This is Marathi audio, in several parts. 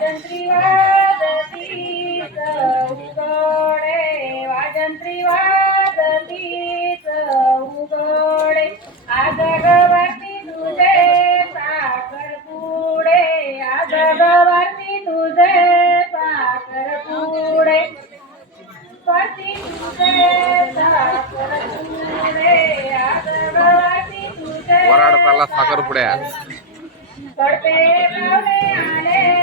वाजंत्री वाजती उगडे वाजंत्री वाजती उगडे आज तुझे साखर पुढे आज तुझे साखर पुढे पती तुझे साखर पुढे आज तुझे वराडपाला साखरपुड्या. कडपे कवळे आले.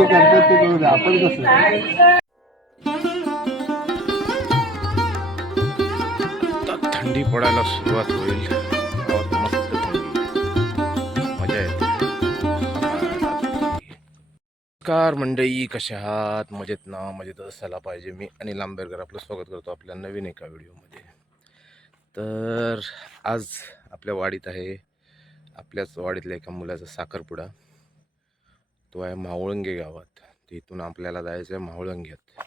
तिथे करतात ते करू द्या आपण कसं? थंडी पडायला सुरुवात होईल. गावात मस्त थंडी. मजा येते. नमस्कार मंडई कशा आहात? मजेत ना? मजेत असायला पाहिजे. मी अनिल आंबेडकर आपलं स्वागत करतो आपल्या नवीन एका व्हिडिओमध्ये. तर आज आपल्या वाडीत आहे. आपल्याच वाडीतल्या एका मुलाचा साखरपुडा. तो आहे मावळंगे गावात. तिथून आपल्याला जायचं आहे मावळंग्यात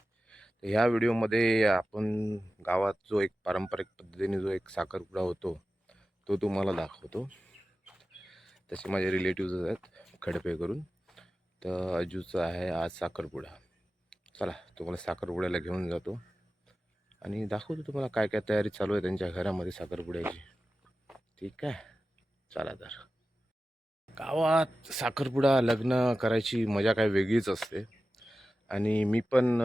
तर ह्या व्हिडिओमध्ये आपण गावात जो एक पारंपरिक पद्धतीने जो एक साखरपुडा होतो तो तुम्हाला दाखवतो. तसे माझे रिलेटिव्ज आहेत खडपे करून तर अजूचं आहे आज साखरपुडा. चला तुम्हाला साखरपुड्याला घेऊन जातो. आणि दाखवतो तुम्हाला काय काय तयारी चालू आहे त्यांच्या घरामध्ये साखरपुड्याची. ठीक आहे? चला तर. गावात साखरपुडा लग्न करायची मजा काय वेगळीच असते. आणि मी पण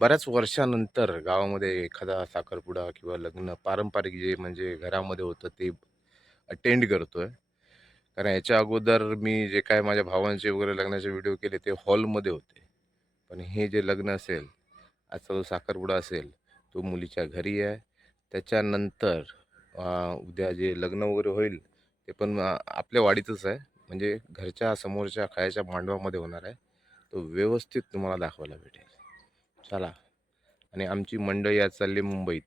बऱ्याच वर्षानंतर गावामध्ये एखादा साखरपुडा किंवा लग्न पारंपरिक जे म्हणजे घरामध्ये होतं ते अटेंड करतो आहे कारण याच्या अगोदर मी जे काय माझ्या भावांचे वगैरे लग्नाचे व्हिडिओ केले ते हॉलमध्ये होते. पण हे जे लग्न असेल आजचा जो साखरपुडा असेल तो मुलीच्या घरी आहे. त्याच्यानंतर उद्या जे लग्न वगैरे होईल ते पण आपल्या वाडीतच आहे. म्हणजे घरच्या समोरच्या खायच्या मांडवामध्ये होणार आहे. तो व्यवस्थित तुम्हाला दाखवायला भेटेल. चला. आणि आमची मंडळी आज चालली मुंबईत.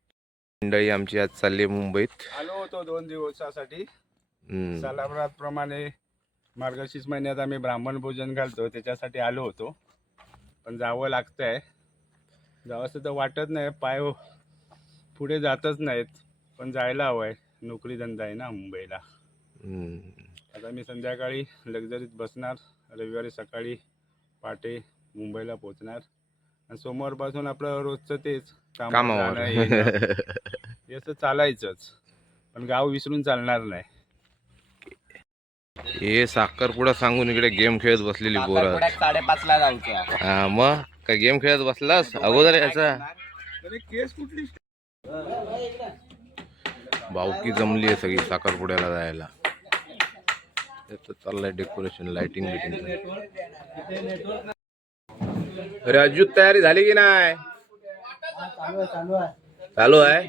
मंडळी आमची आज चालली मुंबईत. आलो होतो दोन दिवसासाठी. प्रमाणे मार्गशीर्ष महिन्यात आम्ही ब्राह्मण भोजन घालतो त्याच्यासाठी आलो होतो. पण जावं लागतंय. जावंसं तर वाटत नाही पाय हो- पुढे जातच नाहीत. पण जायला हवंय. नोकरी धंदा आहे ना मुंबईला. आता मी संध्याकाळी लक्झरीत बसणार रविवारी सकाळी पहाटे मुंबईला पोचणार आणि सोमवारपासून आपलं रोजचं तेच. हे असं चालायचंच. पण गाव विसरून चालणार नाही. हे साखरपुडा सांगून इकडे गेम खेळत बसलेली पोरं. साडेपाच ला जायचं? हा मग? काय गेम खेळत बसलास? अगोदर याचा. केस कुठली? भावकी जमली आहे सगळी साखरपुड्याला जायला. याचं चाललंय डेकोरेशन लाइटिंग बिटिंग राजू तयारी झाली की नाही? चालू आहे.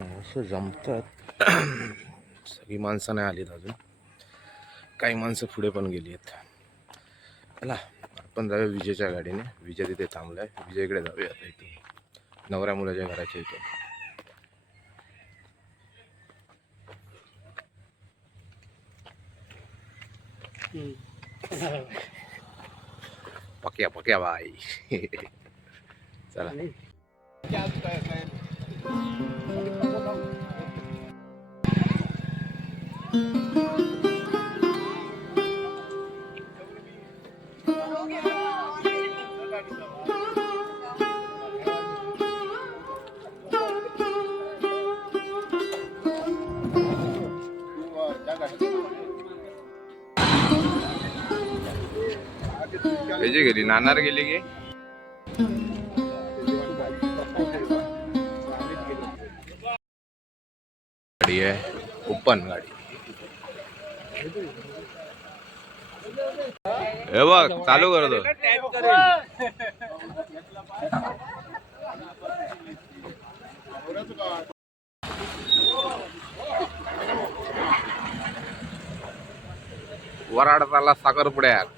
असं जमतात. सगळी माणसं नाही आलीत अजून. काही माणसं पुढे पण गेली आहेत. चला. आपण जाऊया विजयच्या गाडीने. विजय तिथे थांबलाय. विजयकडे जाऊया आता इथून. नवऱ्या मुलाच्या घराच्या इथून. पक्या पक्या बाई. चला. पाहिजे घरी. नाणार गेली की? गाडी आहे. ओपन गाडी. हे बघ चालू करतो वराडताला साखरपुड्यात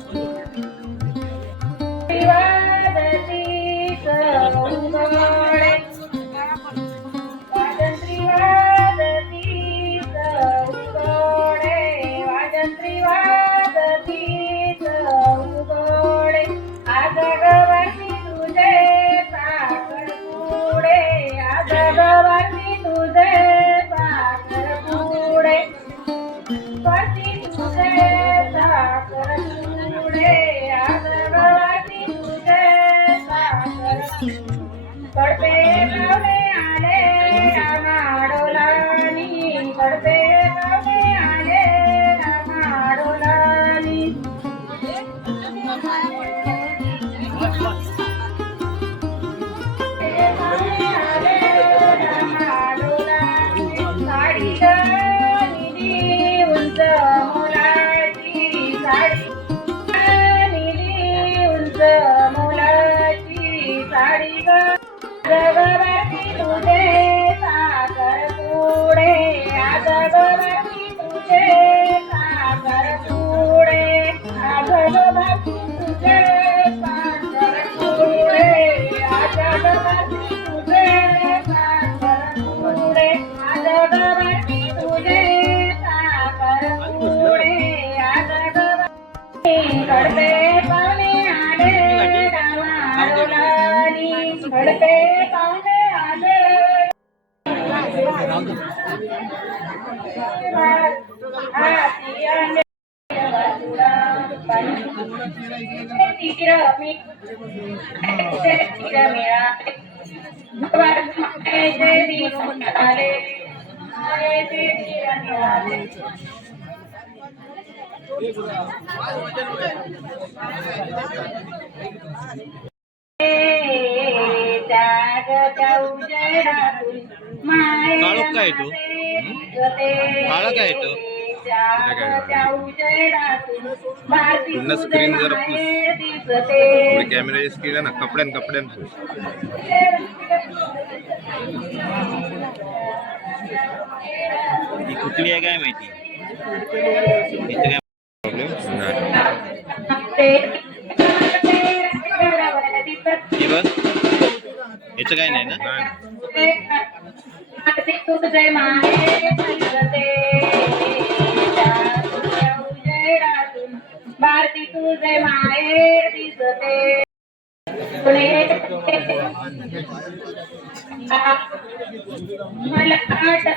जगभराती कडपे पाहुणे आले रामाडोलानी कडपे पाहुणे आले. हाती मी तीर मेरा आले आले तीर मिळाले काळोख काय येतो काळा काय येतो पूर्ण स्क्रीन जर पुस. माहेर कॅमेरा स्क्रीन आहे ना कपड्यान कपड्यान ती कुठली आहे काय माहिती प्रॉब्लेम हे बघ याचं काय नाही ना? भारती तुझे माहेर दिसते मला आठ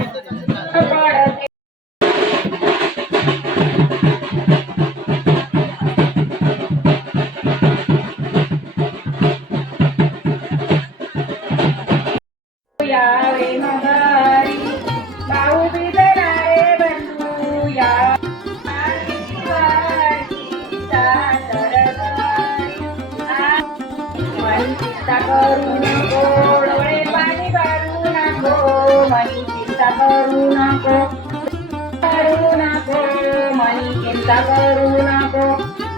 चिंता करू नको डोळे पाणी भरू नको मनी चिंता करू नको करू नको मनी चिंता करू नको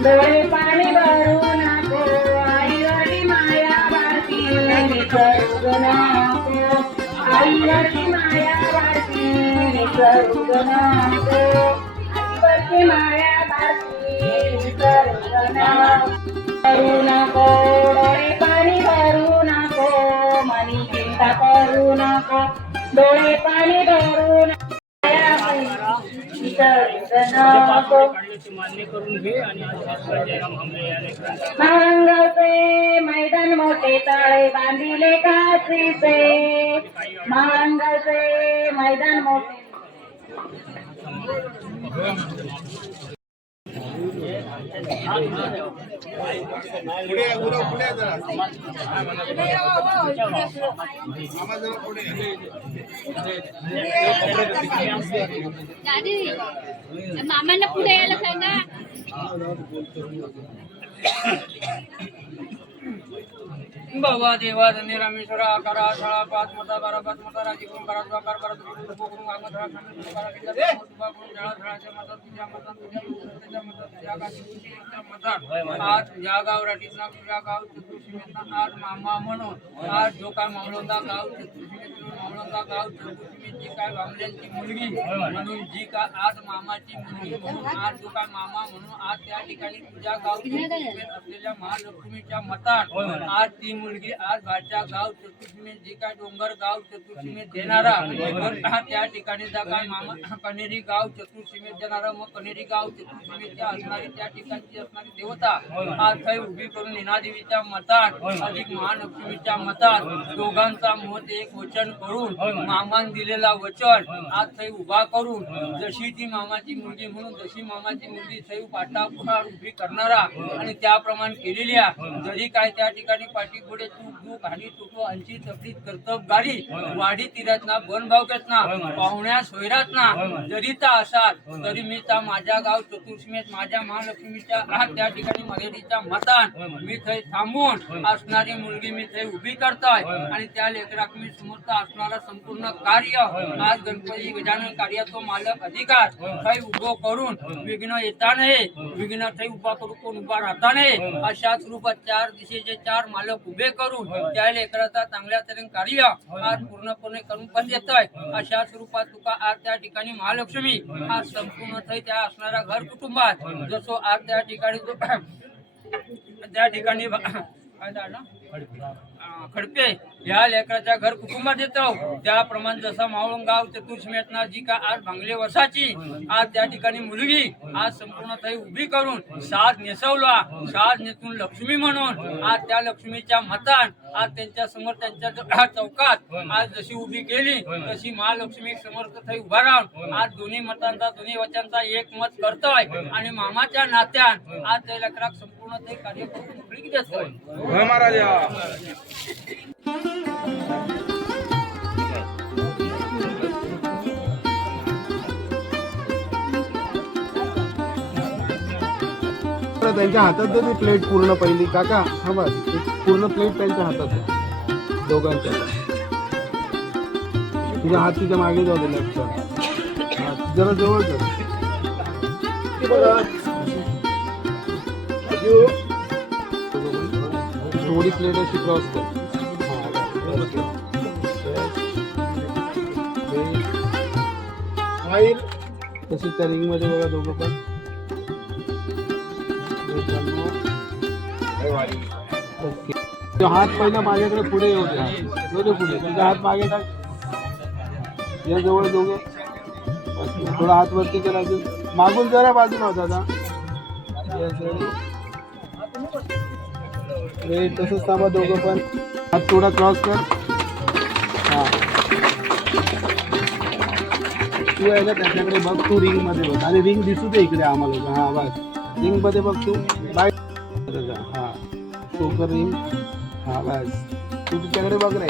डोळे पाणी भरू नको आई आईवरली माया भारती करू नको आई आईवरली माया भारती करू नको आईवरची माया भारती विसरू नको करू नको. डोळे पाणी भरून महांगाचे मैदान मोठे तळे बांधिले काचीचे महांगाचे मैदान मोठे मामांना पुढे यायला सांगा बाबा देवा धन्य रामेश्वर आकार शाळा पाच मता बारा पाच मता राजी करून बारा आकार बारा करून करून करून झाडा मतात तुझ्या मतात तुझ्या तुझ्या मतात तुझ्या मतात आज या गाव राठीतला तुझ्या गाव चतुर्सीमेतला आज मामा म्हणून आज जो काय मावळोंदा गाव चतुर्सीमेतून मावळोंदा गाव चतुर्सीमेत जी काय वामल्यांची मुलगी म्हणून जी काय आज मामाची मुलगी म्हणून आज जो काय मामा म्हणून आज त्या ठिकाणी तुझ्या गाव असलेल्या महालक्ष्मीच्या मतात आज ती मुलगी आज भाच्या गाव चतुर्सीमेत जी काय डोंगर गाव चतुर्सीमेत देणारा हा त्या ठिकाणी जा काय मामा कनेरी गाव चतुर्सीमेत देणारा मग कनेरी गाव चतुर्सीमेत असणारी त्या ठिकाणची असणारी देवता आज काही उभी करून निनादेवीच्या मतात अधिक महालक्ष्मीच्या मतात दोघांचा मत एक वचन करून मामान दिलेला वचन आज थै उभा करून जशी ती मामाची मुलगी म्हणून जशी मामाची मुलगी थै पाठापुढार उभी करणारा आणि त्याप्रमाणे केलेल्या जरी काय त्या ठिकाणी पाठी पुढे तू तू खाली तुटो अंची तपलीत कर्तब गाडी वाडी तीरात ना बन भावकेत ना पाहुण्या सोयरात ना जरी ता असाल तरी मी ता माझ्या गाव चतुर्श्मेत माझ्या महालक्ष्मीच्या आत त्या ठिकाणी मर्यादेच्या मतान मी थंय थांबून असणारी मुलगी मी थंय उभी करताय आणि त्या लेकराक मी समर्थ असणारा संपूर्ण कार्य आज गणपती गजानन कार्याचो मालक अधिकार थंय उभो करून विघ्न येता नये विघ्न थंय उभा करून कोण उभा राहता नये अशा स्वरूपात चार दिशेचे चार मालक उभे करून त्या लेकराचा चांगल्या तऱ्हेने कार्य आज पूर्णपणे करून पण देतोय. अशा स्वरूपात तुका आज त्या ठिकाणी महालक्ष्मी आज संपूर्ण त्या असणाऱ्या घर कुटुंबात जसो आज त्या ठिकाणी तो त्या ठिकाणी खडपे या लेकराच्या घर कुटुंबात येतो त्याप्रमाणे जसं मावळंगाव मेटणार जी का आज भांगले वर्षाची आज त्या ठिकाणी मुलगी आज संपूर्ण थंय उभी करून साज नेसवला. साज नेसून लक्ष्मी म्हणून. आज त्या लक्ष्मीच्या मतान आज त्यांच्यासमोर त्यांच्या चौकात आज जशी उभी केली तशी महालक्ष्मी समर्थ थंय उभा राहून आज दोन्ही मतांचा दोन्ही वचनचा एक मत करतोय. आणि मामाच्या नात्यान आज त्या लेकराक ते कार्य करून तर त्यांच्या हातात ती प्लेट पूर्ण पहिली काका हा बस एक पूर्ण प्लेट त्यांच्या हातात आहे. दोघांच्या. तुझा हात तिच्यामागे जाऊ दे हा, जरा जवळ कर थोडी प्लेट अशी क्रॉस कर बाहेर तशी त्या रिंगमध्ये बघा दोघं पण. ओके. तो हात पहिला माझ्याकडे पुढे येऊ द्या येऊ दे पुढे. तुझा हात मागे टाक. या जवळ दोघे. थोडा हात वरती करायचं मागून जरा बाजूला होता दादा. Yes, तसंच थांबा दोघं पण. हात थोडा क्रॉस कर. हां. तू आहे ना त्याच्याकडे बघ तू रिंगमध्ये बघ. आणि रिंग दिसू दे इकडे आम्हाला. हां बस. रिंगमध्ये बघ तू. बाय. हां. तो कर रिंग हां बस. तू तिच्याकडे बघ रे.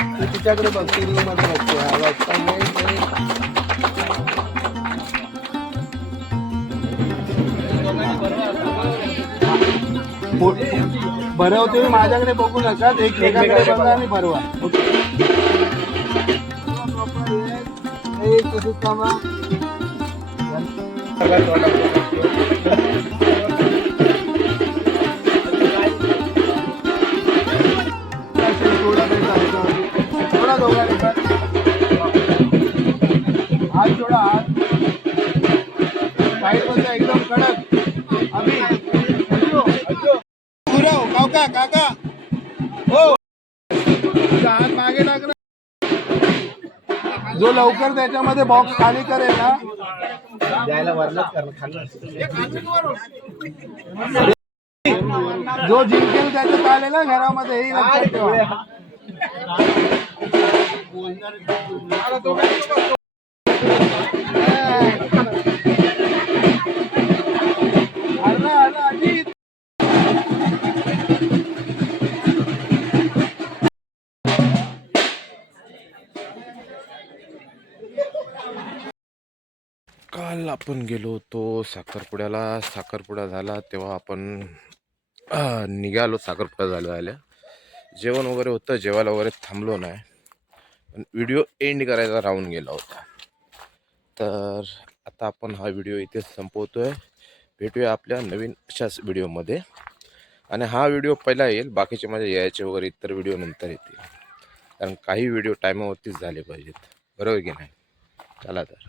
तू तिच्याकडे बघ. ती रिंगमध्ये बघते बस. भरवते मी माझ्याकडे बघू नका एकमेकाकडे बघा आणि भरवा. ओके. काका काका. हो. हात मागे टाकला जो लवकर त्याच्यामध्ये बॉक्स खाली करेल ना. जो जिंकेल त्याच्यात आले ना घरामध्ये हे लक्षात ठेवा. काल आपण गेलो होतो साखरपुड्याला. साखरपुडा झाला तेव्हा आपण निघालो साखरपुडा झाला झाल्या जेवण वगैरे होतं जेवायला वगैरे थांबलो नाही. पण व्हिडिओ एंड करायचा राहून गेला होता. तर आता आपण हा व्हिडिओ इथे संपवतो आहे भेटूया आपल्या नवीन अशाच व्हिडिओमध्ये. आणि हा व्हिडिओ पहिला येईल बाकीचे माझे यायचे वगैरे इतर व्हिडिओ नंतर येतील. कारण काही व्हिडिओ टायमावरतीच झाले पाहिजेत. बरोबर की नाही? चला तर.